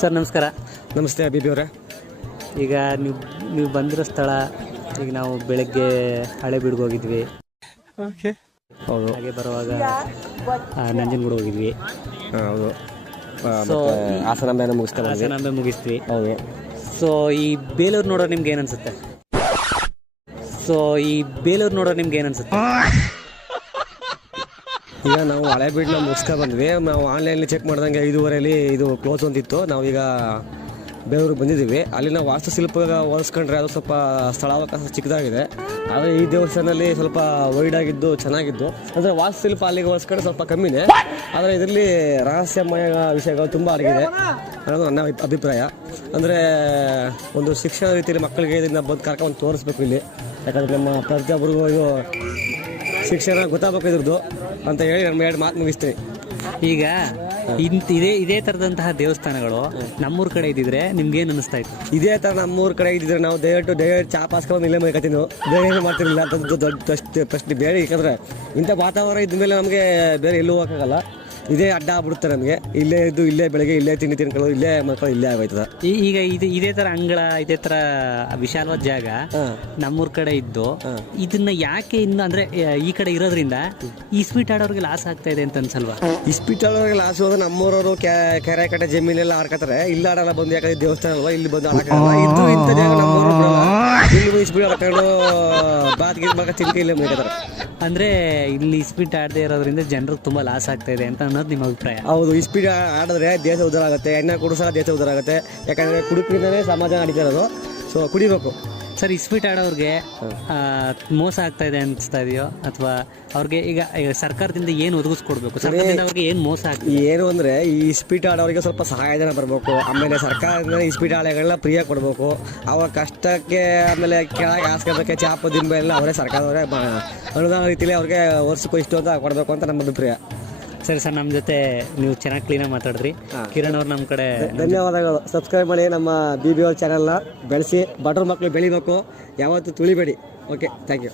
Sir ನಮಸ್ಕಾರ. ನಮಸ್ತೆ ಅಬಿಬಿ ಅವರೇ. ಈಗ ನೀವು ನೀವು ಬಂದಿರೋ ಸ್ಥಳ ಈಗ ನಾವು ಬೆಳಗ್ಗೆ ಹಳೆಬೀಡ್ಗೆ ಹೋಗಿದ್ವಿ. ಓಕೆ. ಹೌದು. ಹಾಗೆ ಬರುವಾಗ ಆ, ನಂಜನಗೂಡು ಹೋಗಿದ್ವಿ. ಹೌದು. ಮುಗಿಸ್ತಾ ಬಂದ್ವಿ. ಹಾಸನಾಂಬೆ ಮುಗಿಸ್ತೀವಿ ಹೌದು. ಸೊ ಈ ಬೇಲೂರು ನೋಡೋ ನಿಮ್ಗೆ ಏನು ಅನ್ಸುತ್ತೆ? ಸೊ ಈ ಬೇಲೂರು ನೋಡೋ ನಿಮ್ಗೆ ಏನು ಅನ್ಸುತ್ತೆ? ಈಗ ನಾವು ಹಳೆಬೀಡನ್ನ ಮುಗಿಸ್ಕೊ ಬಂದ್ವಿ. ನಾವು ಆನ್ಲೈನಲ್ಲಿ ಚೆಕ್ ಮಾಡ್ದಂಗೆ ಐದೂವರೆಯಲ್ಲಿ ಇದು ಕ್ಲೋಸ್ ಅಂತಿತ್ತು ನಾವೀಗ ಬೆಂಗಳೂರಿಗೆ ಬಂದಿದ್ದೀವಿ. ಅಲ್ಲಿನ ವಾಸ್ತುಶಿಲ್ಪ ಹೋಲಿಸ್ಕೊಂಡ್ರೆ ಅದು ಸ್ವಲ್ಪ ಸ್ಥಳಾವಕಾಶ ಚಿಕ್ಕದಾಗಿದೆ. ಆದರೆ ಈ ದೇವಸ್ಥಾನದಲ್ಲಿ ಸ್ವಲ್ಪ ವೈಡ್ ಆಗಿದ್ದು ಚೆನ್ನಾಗಿದ್ದು ಅಂದರೆ ವಾಸ್ತುಶಿಲ್ಪ ಅಲ್ಲಿಗೆ ಹೋಲಿಸ್ಕೊಂಡ್ರೆ ಸ್ವಲ್ಪ ಕಮ್ಮಿನೇ. ಆದರೆ ಇದರಲ್ಲಿ ರಹಸ್ಯಮಯ ವಿಷಯಗಳು ತುಂಬ ಅಡಗಿದೆ. ಅನ್ನೋದು ನನ್ನ ಅಭಿಪ್ರಾಯ. ಅಂದರೆ ಒಂದು ಶಿಕ್ಷಣ ರೀತಿಯಲ್ಲಿ ಮಕ್ಕಳಿಗೆ ಇದನ್ನು ಬಂದು ಕರ್ಕೊಂಡು ತೋರಿಸ್ಬೇಕು ಇಲ್ಲಿ. ಯಾಕಂದರೆ ನಮ್ಮ ಪ್ರತಿಯೊಬ್ಬರಿಗೂ ಇದು ಶಿಕ್ಷಣ ಗೊತ್ತಾಗಬೇಕು ಇದ್ರದ್ದು ಅಂತ ಹೇಳಿ ನಮ್ಮ ಎರಡು ಮಾತು ಮುಗಿಸ್ತೀನಿ. ಈಗ ಇಂತ ಇದೇ ಇದೇ ಥರದಂತಹ ದೇವಸ್ಥಾನಗಳು ನಮ್ಮೂರ ಕಡೆ ಇದ್ದಿದ್ರೆ ನಿಮ್ಗೇನು ಅನಿಸ್ತಾ ಇತ್ತು? ಇದೇ ಥರ ನಮ್ಮೂರ ಕಡೆ ಇದ್ದಿದ್ರೆ ನಾವು ದಯವಿಟ್ಟು ದಯವಿಟ್ಟು ಚಾ ಪಾಸ್ಕೊಂಡು ಇಲ್ಲೇ ಮೈಕತ್ತೀವಿ ಬೇರೆ ಏನು ಮಾಡ್ತಿರ್ಲಿಲ್ಲ. ಅಂತ ದೊಡ್ಡ ಪ್ರಶ್ನೆ ಪ್ರಶ್ನೆ ಬೇರೆ. ಯಾಕಂದ್ರೆ ಇಂಥ ವಾತಾವರಣ ಇದ್ಮೇಲೆ ನಮಗೆ ಬೇರೆ ಎಲ್ಲೂ ಹೋಗೋಕ್ಕಾಗಲ್ಲ. ಇದೇ ಅಡ್ಡ ಆಗ್ಬಿಡುತ್ತೆ ನಮಗೆ. ಇಲ್ಲೇ ಇದ್ದು ಇಲ್ಲೇ ಬೆಳಗ್ಗೆ ಇಲ್ಲೇ ತಿಂಡಿ ತಿನ್ಕೊಳ್ಳೋದು ಇಲ್ಲೇ ಮಕ್ಕಳು ಇಲ್ಲೇ ಆಗೋಯ್ತದ. ಈ- ಈಗ ಇದು ಇದೇ ತರ ಅಂಗಳ ಇದೇ ತರ ವಿಶಾಲವಾದ ಜಾಗ ನಮ್ಮೂರ್ ಕಡೆ ಇದ್ದು ಇದನ್ನ ಯಾಕೆ ಇನ್ನು ಅಂದ್ರೆ ಆ, ಈ ಕಡೆ ಇರೋದ್ರಿಂದ ಈ ಸ್ವೀಟ್ ಆಡೋರ್ಗೆ ಲಾಸ್ ಆಗ್ತಾ ಇದೆ ಅಂತ ಅನ್ಸಲ್ವಾ? ಇಸ್ಪಿಟಲ್ವರೆಗೆ ಲಾಸ್ ಹೋದ್ರೆ ನಮ್ಮೂರವರು ಕೆರೆ ಕಟ್ಟೆ ಜಮೀನೆಲ್ಲ ಆಡ್ಕತಾರೆ ಇಲ್ಲ ಆಡಲ್ಲ ಬಂದು ಯಾಕಂದ್ರೆ ದೇವಸ್ಥಾನ ಅಲ್ವಾ? ಇಲ್ಲಿ ಬಂದು ಆಡಕ್ಕಾಗಲ್ಲ. ಇದು ಇಂಥ ಜಾಗ ನಮ್ಮೂರು ಬಿಡಲ್ಲ. ಇಲ್ಲಿ ಇಸ್ಪಿಟ್ ಕಟ್ಕೊಂಡು ಬಾತ್ ಗೀತ್ ತಿನ್ಕ ಇಲ್ಲೇ ಮುಗಿದಾರೆ ಅಂದ್ರೆ ಇಲ್ಲಿ ಸ್ಪೀಡ್ ಆಡದೆ ಇರೋದ್ರಿಂದ ಜನರಿಗೆ ತುಂಬಾ ಲಾಸ್ ಆಗ್ತಾ ಇದೆ ಅಂತ ಅನ್ನೋದು ನಿಮ್ಮ ಅಭಿಪ್ರಾಯ. ಹೌದು ಸ್ಪೀಡ್ ಆಡಿದ್ರೆ ದೇಶ ಉದ್ಧಾರ ಆಗುತ್ತೆ ಎಣ್ಣೆ ಕುಡಿಸೋ ದೇಶ ಉದ್ಧಾರ ಆಗುತ್ತೆ. ಯಾಕಂದ್ರೆ ಕುಡುಕಿನಿಂದನೇ ಸಮಾಜ ನಡೀತಾ ಇರೋದು. ಸೊ ಕುಡಿಬೇಕು. ಸರ್ ಈ ಸ್ವೀಟ್ ಆಡೋರ್ಗೆ ಮೋಸ ಆಗ್ತಾ ಇದೆ ಅನ್ಸ್ತಾ ಇದೆಯೋ? ಅಥವಾ ಅವ್ರಿಗೆ ಈಗ ಈಗ ಸರ್ಕಾರದಿಂದ ಏನು ಒದಗಿಸ್ಕೊಡ್ಬೇಕು? ಸರ್ಕಾರದಿಂದ ಅವ್ರಿಗೆ ಏನು ಮೋಸ ಆಗ್ತದೆ? ಏನು ಅಂದ್ರೆ ಈ ಇಸ್ಪೀಟ್ ಆಡೋರಿಗೆ ಸ್ವಲ್ಪ ಸಹಾಯಧನ ಬರಬೇಕು. ಆಮೇಲೆ ಸರ್ಕಾರದಿಂದ ಇಸ್ಪೀಟ್ ಆಳೆಗಳನ್ನ ಪ್ರಿಯ ಕೊಡಬೇಕು. ಅವರ ಕಷ್ಟಕ್ಕೆ ಆಮೇಲೆ ಕೆಳಗೆ ಹಾಸ್ಕೋಬೇಕು ಚಾಪು ದಿಂಬೆ ಎಲ್ಲ ಅವರೇ ಸರ್ಕಾರದವರೇ ಅನುದಾನ ರೀತಿಯಲ್ಲಿ ಅವ್ರಿಗೆ ವರ್ಷಕ್ಕೂ ಇಷ್ಟು ಅಂತ ಕೊಡಬೇಕು ಅಂತ ನಮ್ಮ ಅಭಿಪ್ರಾಯ. ಸರಿ ಸರ್ ನಮ್ಮ ಜೊತೆ ನೀವು ಚೆನ್ನಾಗಿ ಕ್ಲೀನಾಗಿ ಮಾತಾಡಿದ್ರಿ. ಕಿರಣ್ ಅವ್ರು ನಮ್ಮ ಕಡೆ ಧನ್ಯವಾದಗಳು. ಸಬ್ಸ್ಕ್ರೈಬ್ ಮಾಡಿ ನಮ್ಮ ಬಿ ಬಿ ಅವ್ರ ಚಾನಲ್ನ ಬೆಳೆಸಿ. ಬಟ್ರ್ ಮಕ್ಕಳು ಬೆಳಿಬೇಕು. ಯಾವತ್ತೂ ತುಳಿಬೇಡಿ. Okay thank you